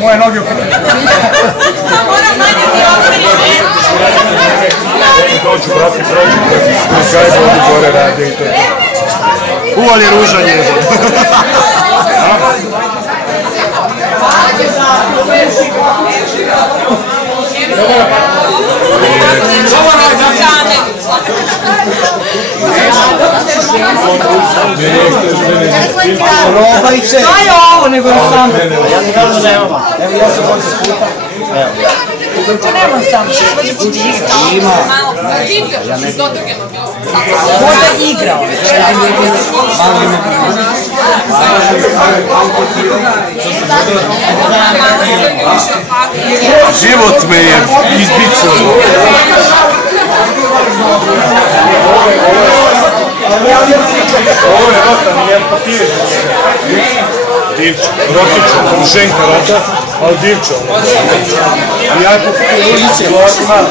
Moje noge upitaju. Dođu, brati, prođu, kroz gajbu ovdje gore rade i to je to. Uvalj je ružan jedan. Probajte! Šta je ovo nego je sam? Ja ti kažem da nemam. Evo ja sam ovdje puta. Evo. To nemam sam. Ima. Možda igrao. Život me je izbicao. Ovo je rota, nije papir. Divča, rotiča, ženka rota, ali divča. Ja je poputio ulici, ovako malo.